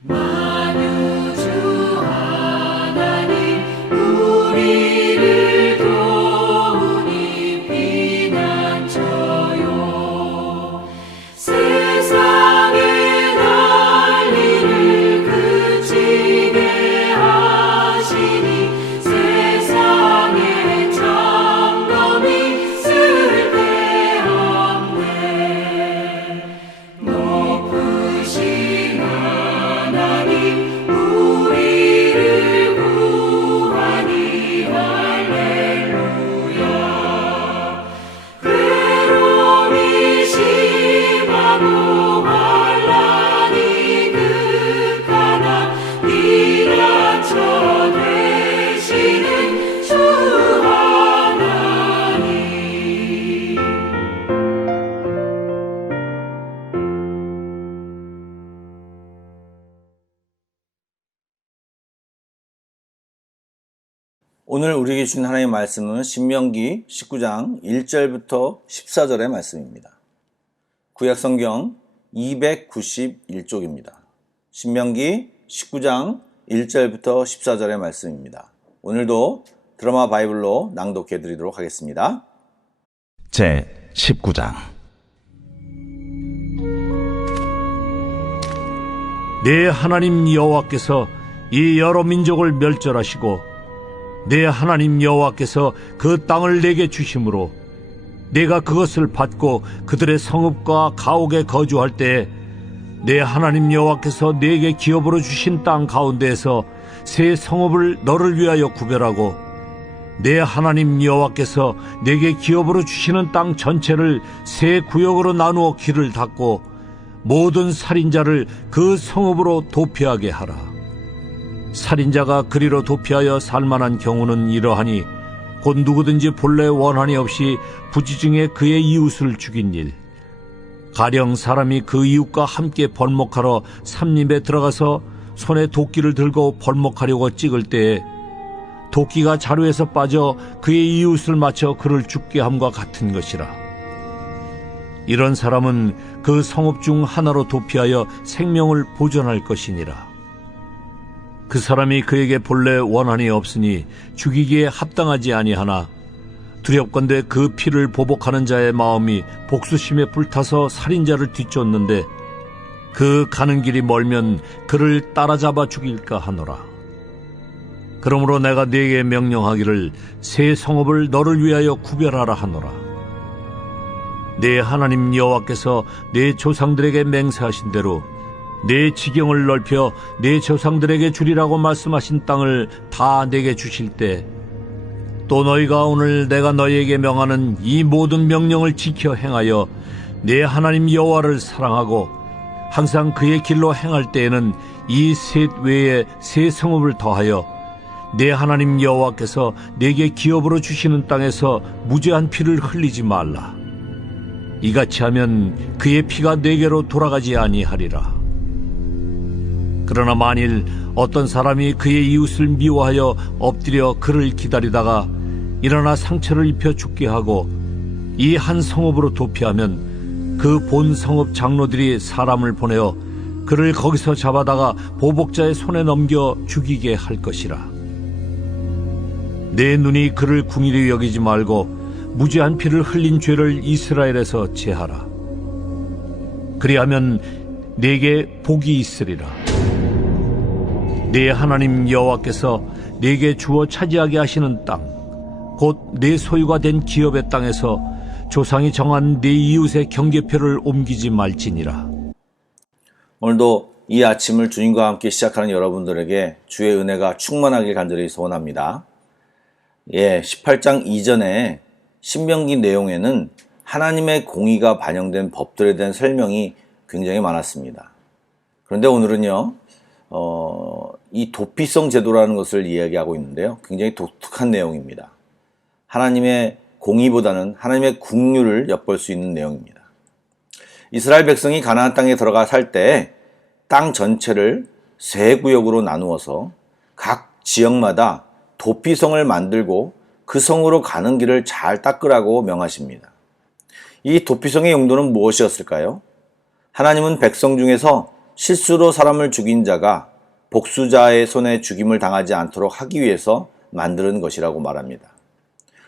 만유주 하나님 우리를 도우니 피난처요. 세상의 난리를 그치게 하시니 세상에 장검이 쓸데없네. 높으신 하나님 우리를 구하니 할렐루야. 괴로움이 심하고 환난이 극하나 피난처 되시는 주 하나님. 오늘 우리에게 주신 하나님의 말씀은 신명기 19장 1절부터 14절의 말씀입니다. 구약성경 291쪽입니다. 신명기 19장 1절부터 14절의 말씀입니다. 오늘도 드라마 바이블로 낭독해 드리도록 하겠습니다. 제 19장. 내 하나님 여호와께서 이 여러 민족을 멸절하시고 내 하나님 여호와께서 그 땅을 내게 주심으로 내가 그것을 받고 그들의 성읍과 가옥에 거주할 때에 내 하나님 여호와께서 내게 기업으로 주신 땅 가운데에서 새 성읍을 너를 위하여 구별하고 내 하나님 여호와께서 내게 기업으로 주시는 땅 전체를 새 구역으로 나누어 길을 닫고 모든 살인자를 그 성읍으로 도피하게 하라. 살인자가 그리로 도피하여 살만한 경우는 이러하니 곧 누구든지 본래 원한이 없이 부지중에 그의 이웃을 죽인 일, 가령 사람이 그 이웃과 함께 벌목하러 삼림에 들어가서 손에 도끼를 들고 벌목하려고 찍을 때에 도끼가 자루에서 빠져 그의 이웃을 맞춰 그를 죽게 함과 같은 것이라. 이런 사람은 그 성읍 중 하나로 도피하여 생명을 보존할 것이니라. 그 사람이 그에게 본래 원한이 없으니 죽이기에 합당하지 아니하나 두렵건대 그 피를 보복하는 자의 마음이 복수심에 불타서 살인자를 뒤쫓는데 그 가는 길이 멀면 그를 따라잡아 죽일까 하노라. 그러므로 내가 네게 명령하기를 새 성읍을 너를 위하여 구별하라 하노라. 네 하나님 여호와께서 네 조상들에게 맹세하신 대로 내 지경을 넓혀 내 조상들에게 주리라고 말씀하신 땅을 다 내게 주실 때, 또 너희가 오늘 내가 너희에게 명하는 이 모든 명령을 지켜 행하여 내 하나님 여호와를 사랑하고 항상 그의 길로 행할 때에는 이 셋 외에 새 성읍을 더하여 내 하나님 여호와께서 내게 기업으로 주시는 땅에서 무죄한 피를 흘리지 말라. 이같이 하면 그의 피가 내게로 돌아가지 아니하리라. 그러나 만일 어떤 사람이 그의 이웃을 미워하여 엎드려 그를 기다리다가 일어나 상처를 입혀 죽게 하고 이 한 성읍으로 도피하면 그 본 성읍 장로들이 사람을 보내어 그를 거기서 잡아다가 보복자의 손에 넘겨 죽이게 할 것이라. 내 눈이 그를 궁일히 여기지 말고 무죄한 피를 흘린 죄를 이스라엘에서 제하라. 그리하면 네게 복이 있으리라. 네 하나님 여호와께서 네게 주어 차지하게 하시는 땅, 곧 네 소유가 된 기업의 땅에서 조상이 정한 네 이웃의 경계표를 옮기지 말지니라. 오늘도 이 아침을 주님과 함께 시작하는 여러분들에게 주의 은혜가 충만하길 간절히 소원합니다. 18장 이전에 신명기 내용에는 하나님의 공의가 반영된 법들에 대한 설명이 굉장히 많았습니다. 그런데 오늘은요, 이 도피성 제도라는 것을 이야기하고 있는데요. 굉장히 독특한 내용입니다. 하나님의 공의보다는 하나님의 국률을 엿볼 수 있는 내용입니다. 이스라엘 백성이 가나안 땅에 들어가 살 때 땅 전체를 세 구역으로 나누어서 각 지역마다 도피성을 만들고 그 성으로 가는 길을 잘 닦으라고 명하십니다. 이 도피성의 용도는 무엇이었을까요? 하나님은 백성 중에서 실수로 사람을 죽인 자가 복수자의 손에 죽임을 당하지 않도록 하기 위해서 만드는 것이라고 말합니다.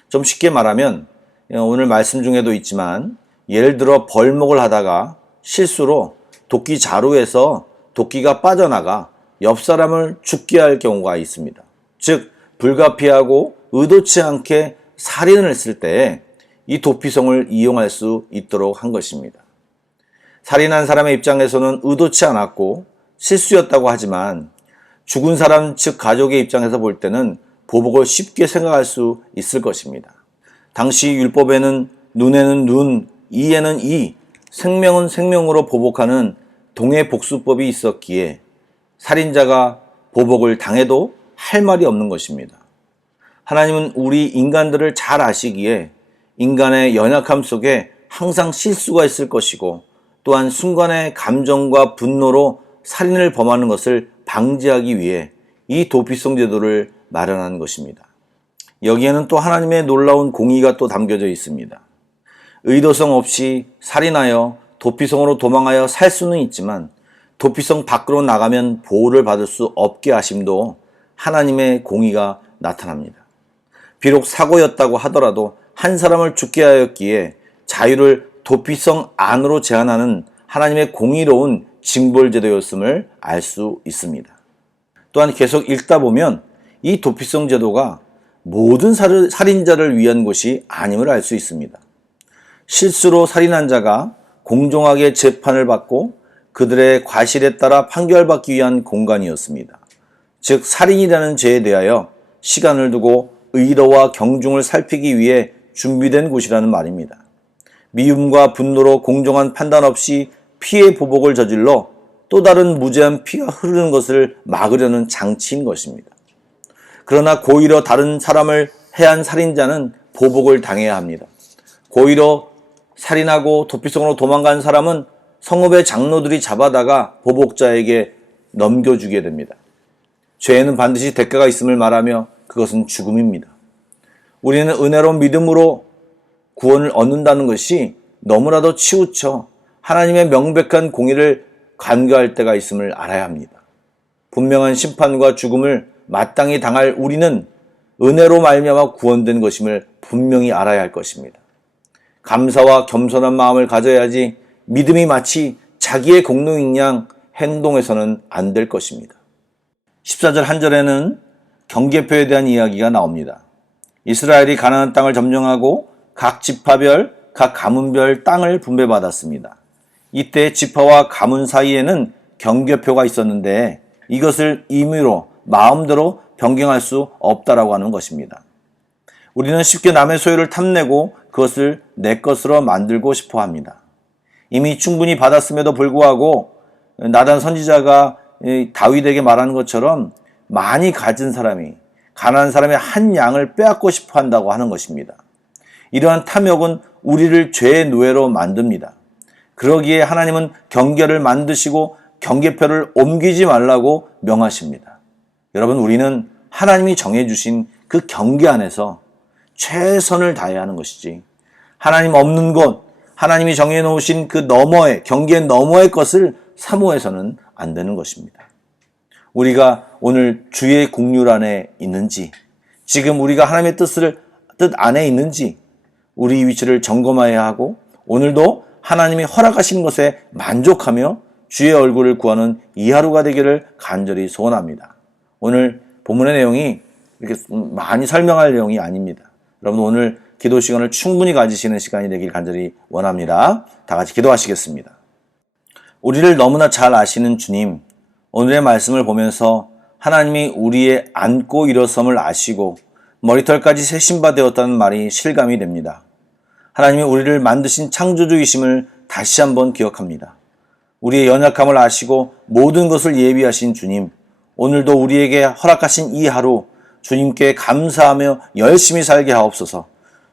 좀 쉽게 말하면 오늘 말씀 중에도 있지만 예를 들어 벌목을 하다가 실수로 도끼 자루에서 도끼가 빠져나가 옆 사람을 죽게 할 경우가 있습니다. 즉 불가피하고 의도치 않게 살인을 했을 때 이 도피성을 이용할 수 있도록 한 것입니다. 살인한 사람의 입장에서는 의도치 않았고 실수였다고 하지만 죽은 사람 즉 가족의 입장에서 볼 때는 보복을 쉽게 생각할 수 있을 것입니다. 당시 율법에는 눈에는 눈, 이에는 이, 생명은 생명으로 보복하는 동해복수법이 있었기에 살인자가 보복을 당해도 할 말이 없는 것입니다. 하나님은 우리 인간들을 잘 아시기에 인간의 연약함 속에 항상 실수가 있을 것이고 또한 순간의 감정과 분노로 살인을 범하는 것을 방지하기 위해 이 도피성 제도를 마련한 것입니다. 여기에는 또 하나님의 놀라운 공의가 또 담겨져 있습니다. 의도성 없이 살인하여 도피성으로 도망하여 살 수는 있지만 도피성 밖으로 나가면 보호를 받을 수 없게 하심도 하나님의 공의가 나타납니다. 비록 사고였다고 하더라도 한 사람을 죽게 하였기에 자유를 도피성 안으로 제한하는 하나님의 공의로운 징벌제도였음을 알 수 있습니다. 또한 계속 읽다 보면 이 도피성 제도가 모든 살인자를 위한 것이 아님을 알 수 있습니다. 실수로 살인한 자가 공정하게 재판을 받고 그들의 과실에 따라 판결받기 위한 공간이었습니다. 즉 살인이라는 죄에 대하여 시간을 두고 의로와 경중을 살피기 위해 준비된 곳이라는 말입니다. 미움과 분노로 공정한 판단 없이 피해 보복을 저질러 또 다른 무죄한 피가 흐르는 것을 막으려는 장치인 것입니다. 그러나 고의로 다른 사람을 해한 살인자는 보복을 당해야 합니다. 고의로 살인하고 도피성으로 도망간 사람은 성읍의 장로들이 잡아다가 보복자에게 넘겨주게 됩니다. 죄에는 반드시 대가가 있음을 말하며 그것은 죽음입니다. 우리는 은혜로운 믿음으로 구원을 얻는다는 것이 너무나도 치우쳐 하나님의 명백한 공의를 간과할 때가 있음을 알아야 합니다. 분명한 심판과 죽음을 마땅히 당할 우리는 은혜로 말미암아 구원된 것임을 분명히 알아야 할 것입니다. 감사와 겸손한 마음을 가져야지 믿음이 마치 자기의 공로인 양 행동해서는 안 될 것입니다. 14절 한 절에는 경계표에 대한 이야기가 나옵니다. 이스라엘이 가나안 땅을 점령하고 각 지파별, 각 가문별 땅을 분배받았습니다. 이때 지파와 가문 사이에는 경계표가 있었는데 이것을 임의로 마음대로 변경할 수 없다라고 하는 것입니다. 우리는 쉽게 남의 소유를 탐내고 그것을 내 것으로 만들고 싶어 합니다. 이미 충분히 받았음에도 불구하고 나단 선지자가 다윗에게 말하는 것처럼 많이 가진 사람이 가난한 사람의 한 양을 빼앗고 싶어 한다고 하는 것입니다. 이러한 탐욕은 우리를 죄의 노예로 만듭니다. 그러기에 하나님은 경계를 만드시고 경계표를 옮기지 말라고 명하십니다. 여러분, 우리는 하나님이 정해주신 그 경계 안에서 최선을 다해야 하는 것이지 하나님 없는 곳, 하나님이 정해놓으신 그 너머의 경계 너머의 것을 사모해서는 안 되는 것입니다. 우리가 오늘 주의 국률 안에 있는지, 지금 우리가 하나님의 뜻 안에 있는지 우리 위치를 점검해야 하고 오늘도 하나님이 허락하신 것에 만족하며 주의 얼굴을 구하는 이 하루가 되기를 간절히 소원합니다. 오늘 본문의 내용이 이렇게 많이 설명할 내용이 아닙니다. 여러분, 오늘 기도 시간을 충분히 가지시는 시간이 되길 간절히 원합니다. 다 같이 기도하시겠습니다. 우리를 너무나 잘 아시는 주님, 오늘의 말씀을 보면서 하나님이 우리의 앉고 일어섬을 아시고 머리털까지 세신바 되었다는 말이 실감이 됩니다. 하나님이 우리를 만드신 창조주이심을 다시 한번 기억합니다. 우리의 연약함을 아시고 모든 것을 예비하신 주님, 오늘도 우리에게 허락하신 이 하루 주님께 감사하며 열심히 살게 하옵소서.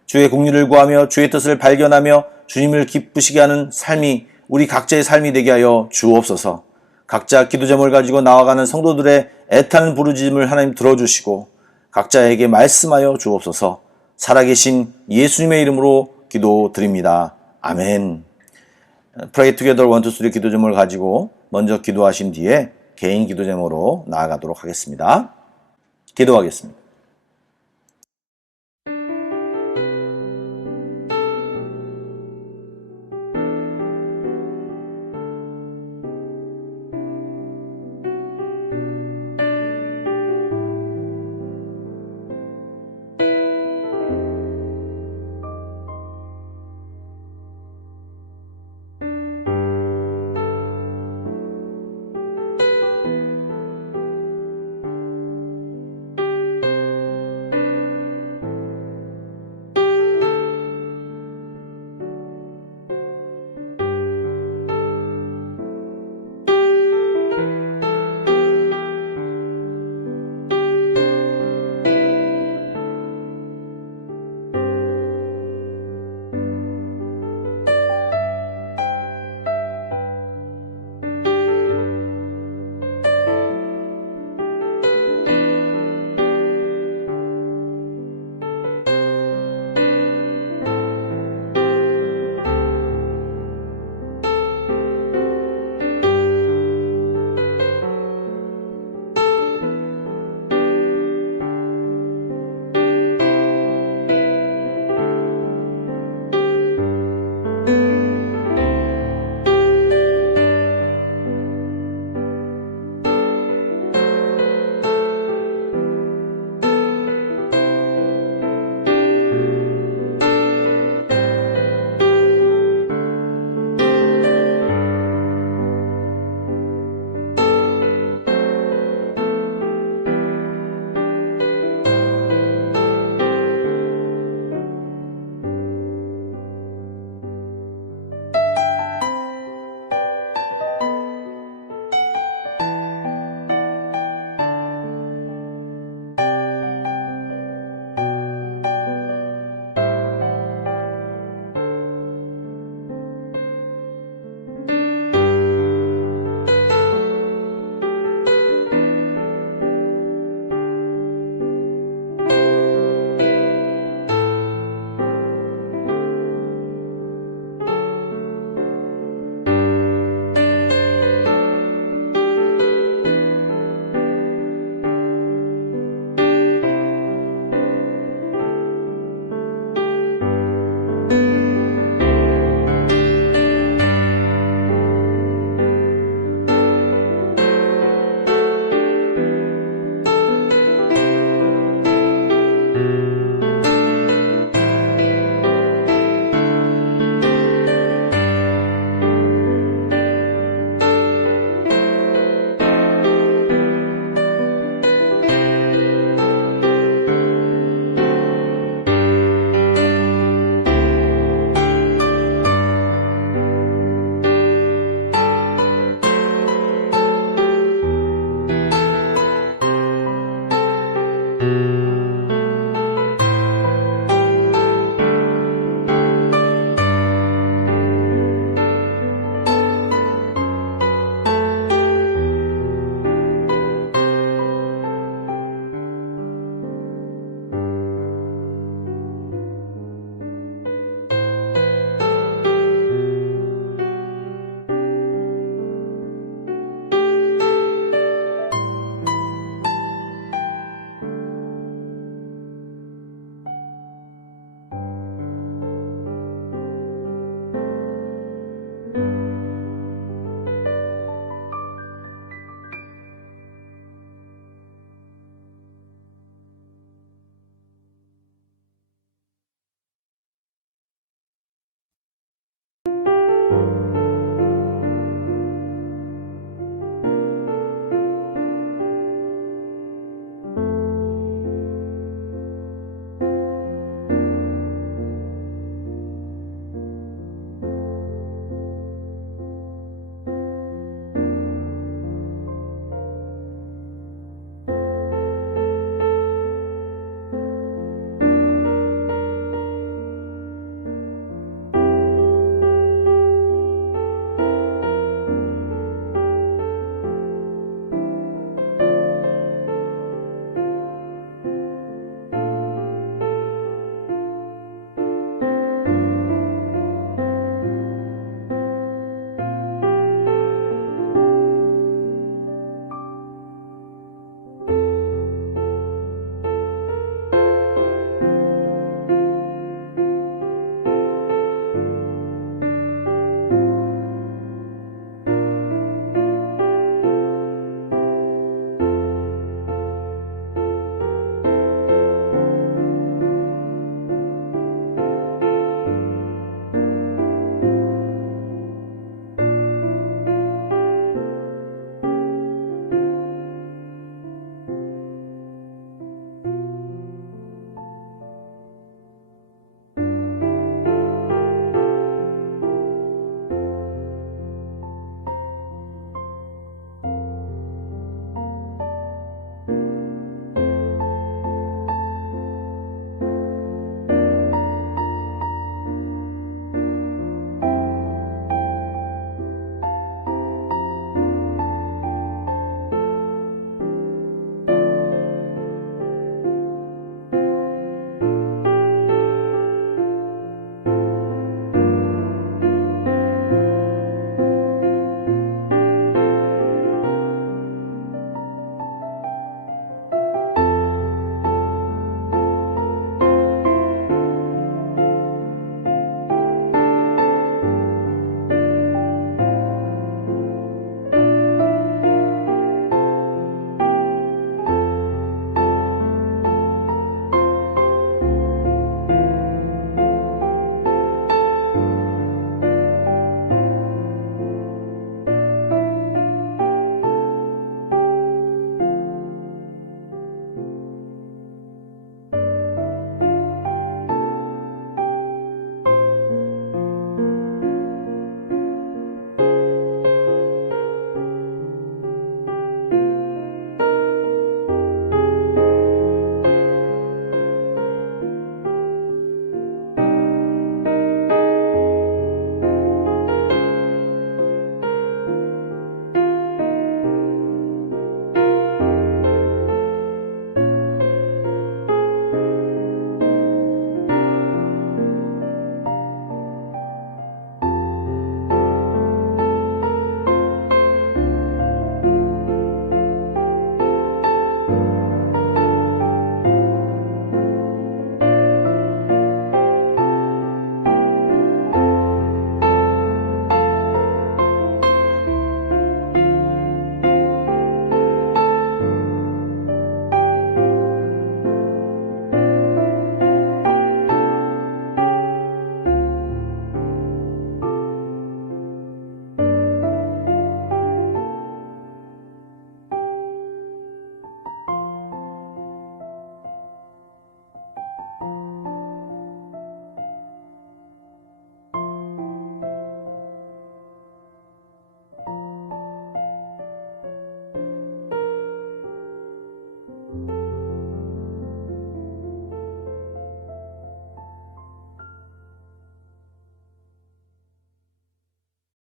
주의 공의를 구하며 주의 뜻을 발견하며 주님을 기쁘시게 하는 삶이 우리 각자의 삶이 되게 하여 주옵소서. 각자 기도 제목을 가지고 나아가는 성도들의 애타는 부르짖음을 하나님 들어주시고 각자에게 말씀하여 주옵소서. 살아계신 예수님의 이름으로 기도드립니다. 아멘. Pray together 1, 2, 3 기도 제목을 가지고 먼저 기도하신 뒤에 개인 기도 제목으로 나아가도록 하겠습니다. 기도하겠습니다.